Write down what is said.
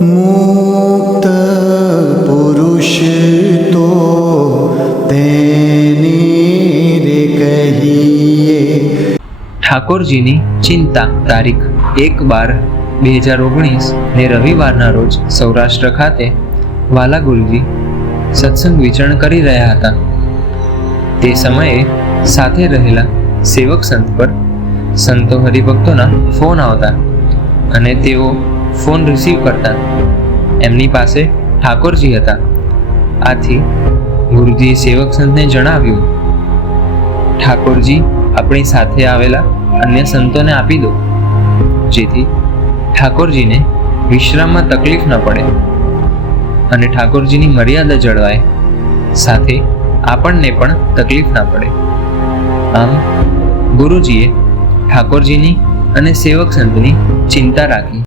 મુક્ત પુરુષ તો તેની રે કહીએ. ઠાકોરજીની ચિંતા. તારીખ 1/12/2019 ને રવિવારના રોજ સૌરાષ્ટ્ર ખાતે વાલા ગુરુજી સત્સંગ વિચરણ કરી રહ્યા હતા. તે સમયે સાથે રહેલા સેવક સંત પર સંતો હરિભક્તોના ફોન આવતા અને તેઓ ફોન રિસીવ કરતા. એમની પાસે ઠાકોરજી હતા. આથી ગુરુજીએ સેવક સંતને જણાવ્યું, ઠાકોરજી આપણી સાથે આવેલા અન્ય સંતોને આપી દો, જેથી ઠાકોરજીને વિશ્રામમાં તકલીફ ન પડે અને ઠાકોરજીની મર્યાદા જળવાય, સાથે આપણને પણ તકલીફ ના પડે. આમ ગુરુજીએ ઠાકોરજીની અને સેવક સંતની ચિંતા રાખી.